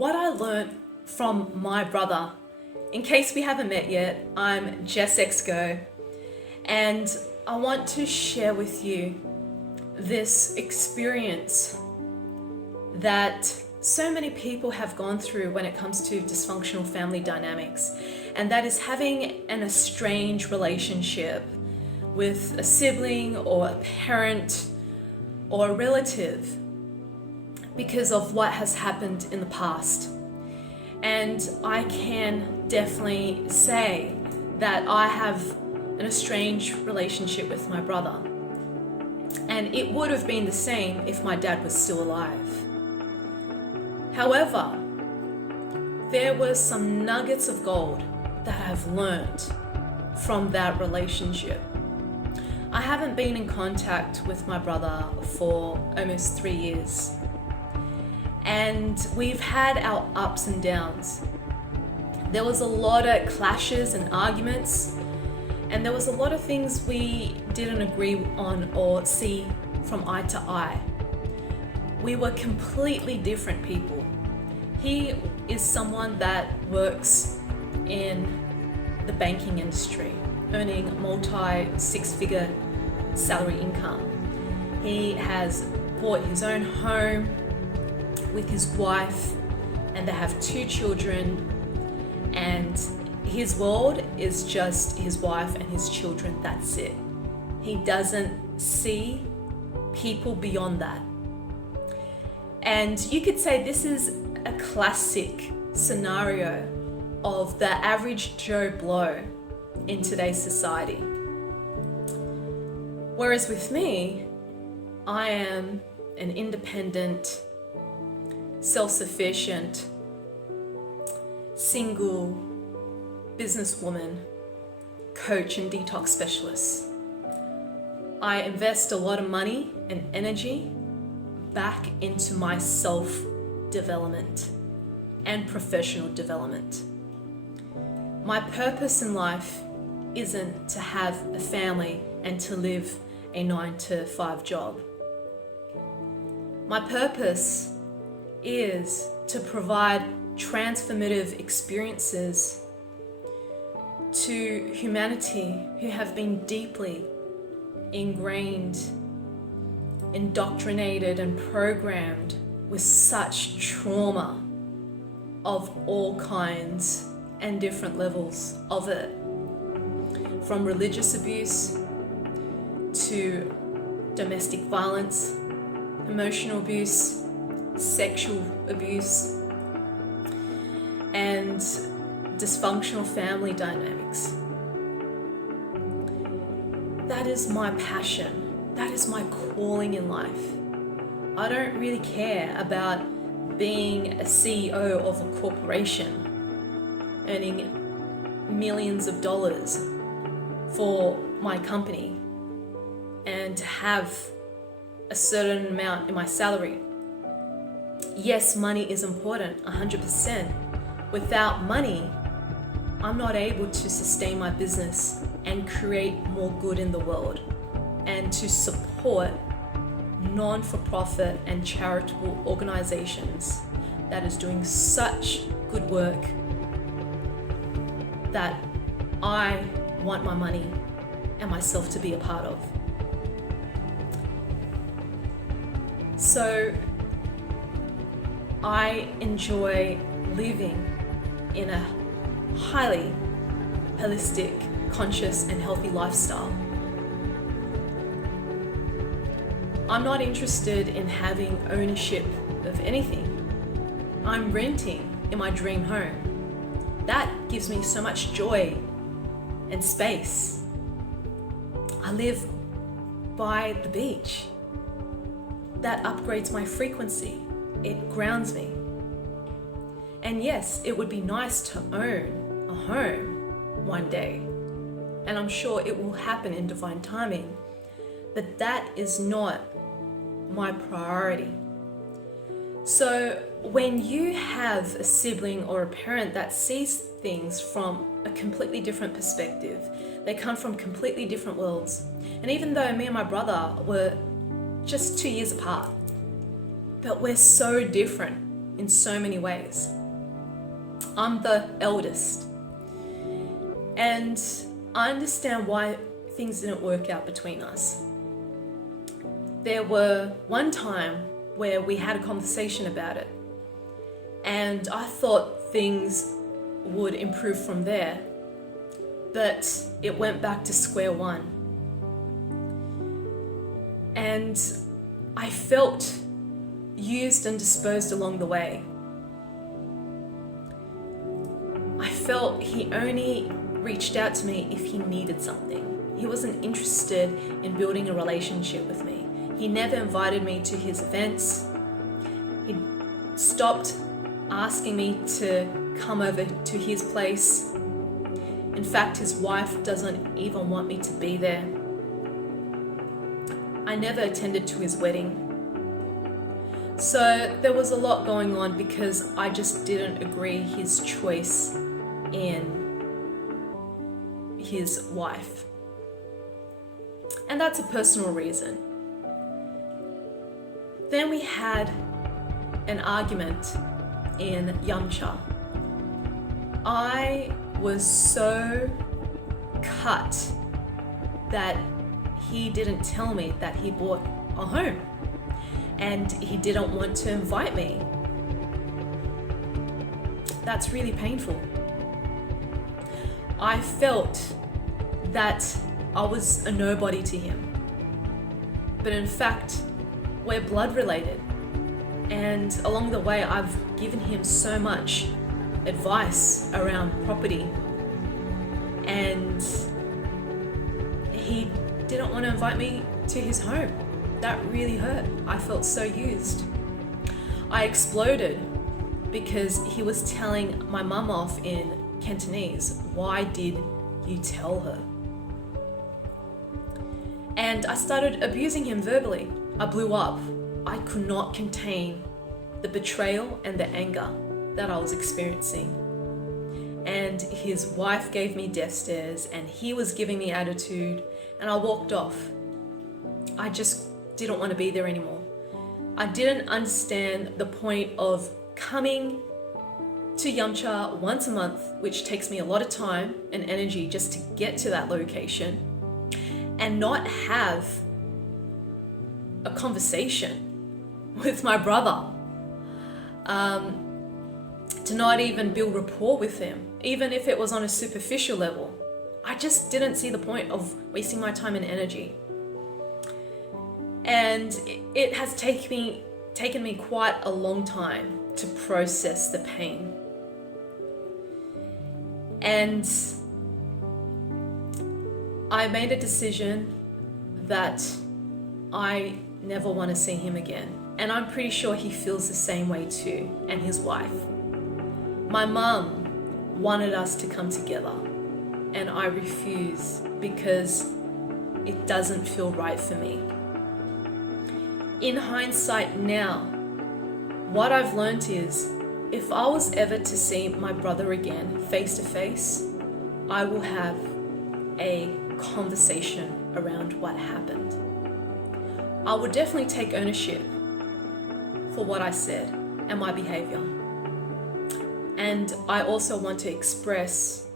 what I learned from my brother. In case we haven't met yet, I'm Jess and I want to share with you this experience that so many people have gone through when it comes to dysfunctional family dynamics, and that is having an estranged relationship with a sibling or a parent or a relative because of what has happened in the past. And I can definitely say that I have an estranged relationship with my brother, and it would have been the same if my dad was still alive. However, there were some nuggets of gold that I've learned from that relationship. I haven't been in contact with my brother for almost 3 years, and we've had our ups and downs. There was a lot of clashes and arguments, and there was a lot of things we didn't agree on or see from eye to eye. We were completely different people. He is someone that works in the banking industry, earning multi-six-figure salary income. He has bought his own home with his wife, and they have 2 children, and his world is just his wife and his children. That's it. He doesn't see people beyond that. And you could say this is a classic scenario of the average Joe Blow in today's society. Whereas with me, I am an independent, self-sufficient, single businesswoman, coach and detox specialist. I invest a lot of money and energy back into my self-development and professional development. My purpose in life isn't to have a family and to live a 9-to-5 job. My purpose is to provide transformative experiences to humanity who have been deeply ingrained, indoctrinated and programmed with such trauma of all kinds and different levels of it, from religious abuse to domestic violence, emotional abuse, sexual abuse, and dysfunctional family dynamics. That is my passion. That is my calling in life. I don't really care about being a CEO of a corporation, earning millions of dollars for my company, and to have a certain amount in my salary. Yes, money is important, 100%. Without money, I'm not able to sustain my business and create more good in the world, and to support non-for-profit and charitable organizations that is doing such good work that I want my money and myself to be a part of. So I enjoy living in a highly holistic, conscious and healthy lifestyle. I'm not interested in having ownership of anything. I'm renting in my dream home. That gives me so much joy and space. I live by the beach. That upgrades my frequency. It grounds me. And yes, it would be nice to own a home one day, and I'm sure it will happen in divine timing, but that is not my priority. So when you have a sibling or a parent that sees things from a completely different perspective, they come from completely different worlds. And even though me and my brother were just 2 years apart, but we're so different in so many ways. I'm the eldest, and I understand why things didn't work out between us. There were one time where we had a conversation about it, and I thought things would improve from there, but it went back to square one. And I felt used and disposed along the way. I felt he only reached out to me if he needed something. He wasn't interested in building a relationship with me. He never invited me to his events. He stopped asking me to come over to his place. In fact, his wife doesn't even want me to be there. I never attended to his wedding. So there was a lot going on because I just didn't agree his choice in his wife. And that's a personal reason. Then we had an argument in Yamcha. I was so cut that he didn't tell me that he bought a home and he didn't want to invite me. That's really painful. I felt that I was a nobody to him. But in fact, we're blood related. And along the way, I've given him so much advice around property. And he didn't want to invite me to his home. That really hurt. I felt so used. I exploded because he was telling my mum off in Cantonese. Why did you tell her? And I started abusing him verbally. I blew up. I could not contain the betrayal and the anger that I was experiencing. And his wife gave me death stares and he was giving me attitude, and I walked off. I just didn't want to be there anymore. I didn't understand the point of coming to Yamcha once a month, which takes me a lot of time and energy just to get to that location, and not have a conversation with my brother, to not even build rapport with him, even if it was on a superficial level. I just didn't see the point of wasting my time and energy. And it has taken me quite a long time to process the pain. And I made a decision that I never want to see him again. And I'm pretty sure he feels the same way too, and his wife. My mum wanted us to come together, and I refuse because it doesn't feel right for me. In hindsight now, what I've learned is, if I was ever to see my brother again face to face, I will have a conversation around what happened. I would definitely take ownership for what I said and my behavior. And I also want to express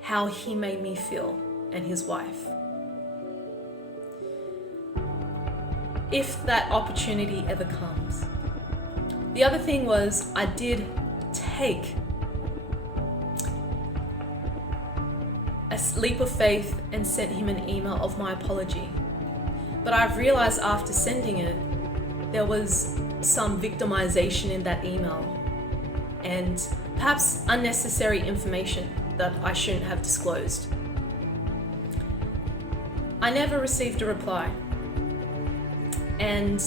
how he made me feel and his wife. If that opportunity ever comes. The other thing was, I did take a leap of faith and sent him an email of my apology. But I've realized after sending it, there was some victimization in that email and perhaps unnecessary information that I shouldn't have disclosed. I never received a reply. And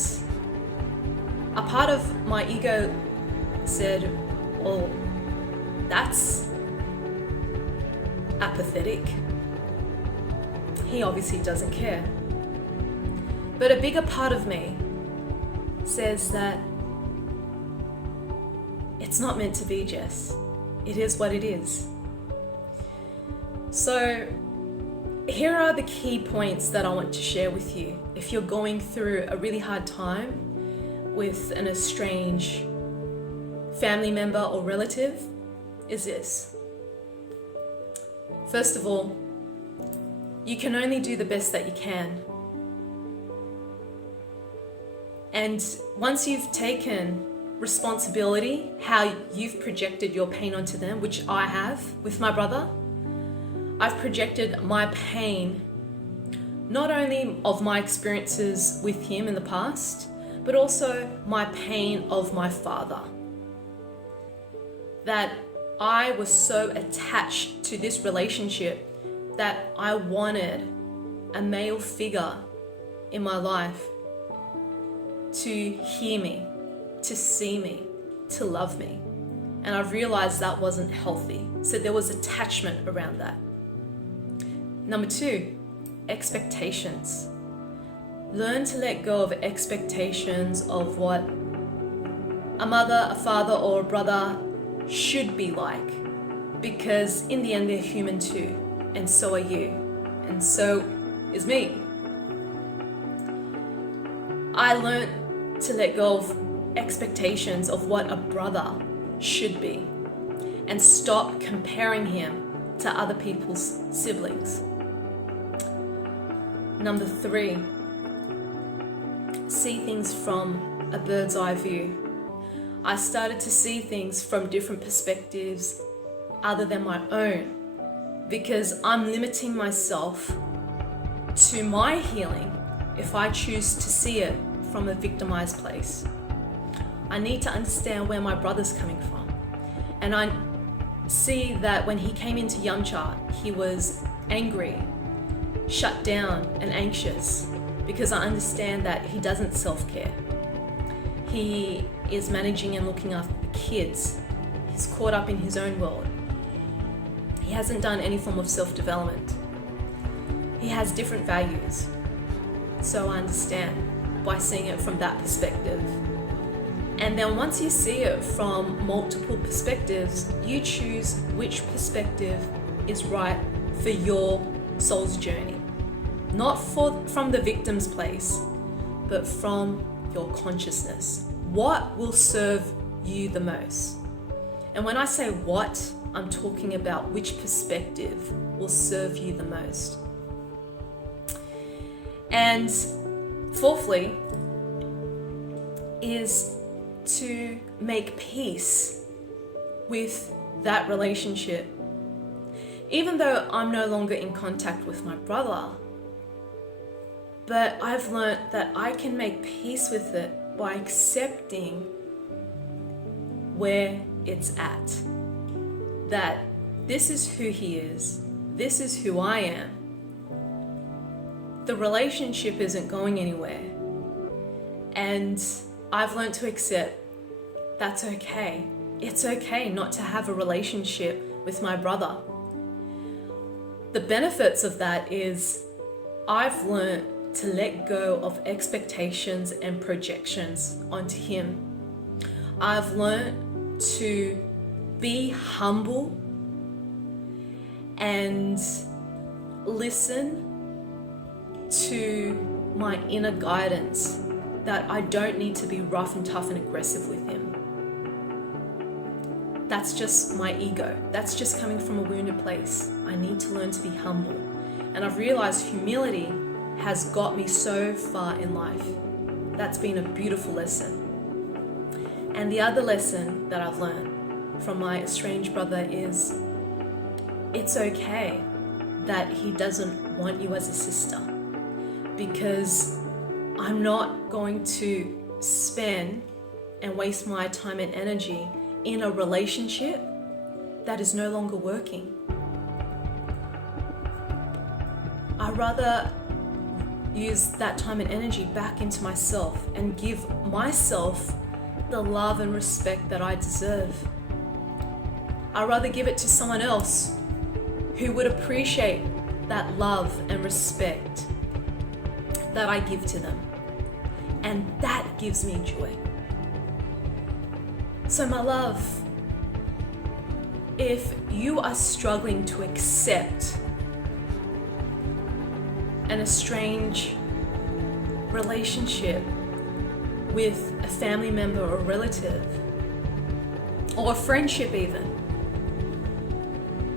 a part of my ego said, well, that's apathetic. He obviously doesn't care. But a bigger part of me says that it's not meant to be, Jess. It is what it is. So here are the key points that I want to share with you. If you're going through a really hard time with an estranged family member or relative is this. First of all, you can only do the best that you can. And once you've taken responsibility, how you've projected your pain onto them, which I have with my brother, I've projected my pain, not only of my experiences with him in the past, but also my pain of my father. That I was so attached to this relationship that I wanted a male figure in my life to hear me, to see me, to love me. And I realized that wasn't healthy. So there was attachment around that. Number 2, expectations. Learn to let go of expectations of what a mother, a father, or a brother should be like. Because in the end, they're human too. And so are you. And so is me. I learned to let go of expectations of what a brother should be and stop comparing him to other people's siblings. Number 3, see things from a bird's eye view. I started to see things from different perspectives other than my own, because I'm limiting myself to my healing if I choose to see it from a victimized place. I need to understand where my brother's coming from. And I see that when he came into Yamcha, he was angry, shut down, and anxious, because I understand that he doesn't self-care. He is managing and looking after the kids. He's caught up in his own world. He hasn't done any form of self-development. He has different values. So I understand by seeing it from that perspective. And then once you see it from multiple perspectives, you choose which perspective is right for your soul's journey. Not from the victim's place, but from your consciousness. What will serve you the most? And when I say what, I'm talking about which perspective will serve you the most. And fourthly, is to make peace with that relationship. Even though I'm no longer in contact with my brother, but I've learned that I can make peace with it by accepting where it's at. That this is who he is, this is who I am. The relationship isn't going anywhere. And I've learned to accept that's okay. It's okay not to have a relationship with my brother. The benefits of that is I've learned to let go of expectations and projections onto him. I've learned to be humble and listen to my inner guidance, that I don't need to be rough and tough and aggressive with him. That's just my ego. That's just coming from a wounded place. I need to learn to be humble. And I've realized humility has got me so far in life. That's been a beautiful lesson. And the other lesson that I've learned from my estranged brother is it's okay that he doesn't want you as a sister, because I'm not going to spend and waste my time and energy in a relationship that is no longer working. I'd rather use that time and energy back into myself and give myself the love and respect that I deserve. I'd rather give it to someone else who would appreciate that love and respect that I give to them. And that gives me joy. So my love, if you are struggling to accept an estranged relationship with a family member or relative, or a friendship even.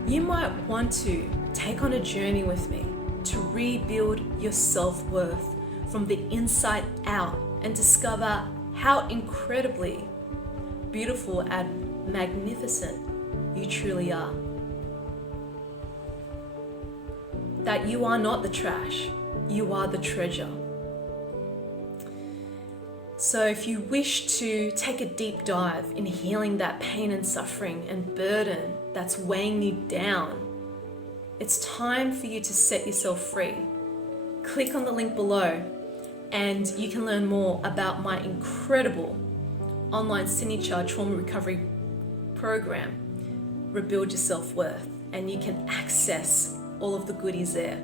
You might want to take on a journey with me to rebuild your self-worth from the inside out and discover how incredibly beautiful and magnificent you truly are. That you are not the trash, you are the treasure. So if you wish to take a deep dive in healing that pain and suffering and burden that's weighing you down, it's time for you to set yourself free. Click on the link below and you can learn more about my incredible online signature trauma recovery program, Rebuild Your Self-Worth, and you can access all of the goodies there.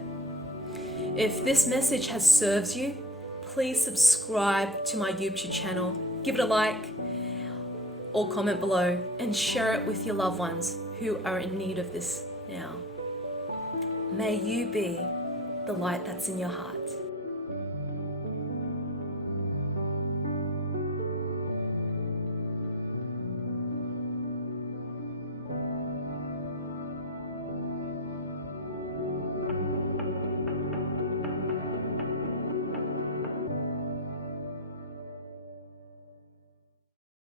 If this message has served you, please subscribe to my YouTube channel, give it a like or comment below, and share it with your loved ones who are in need of this now. May you be the light that's in your heart.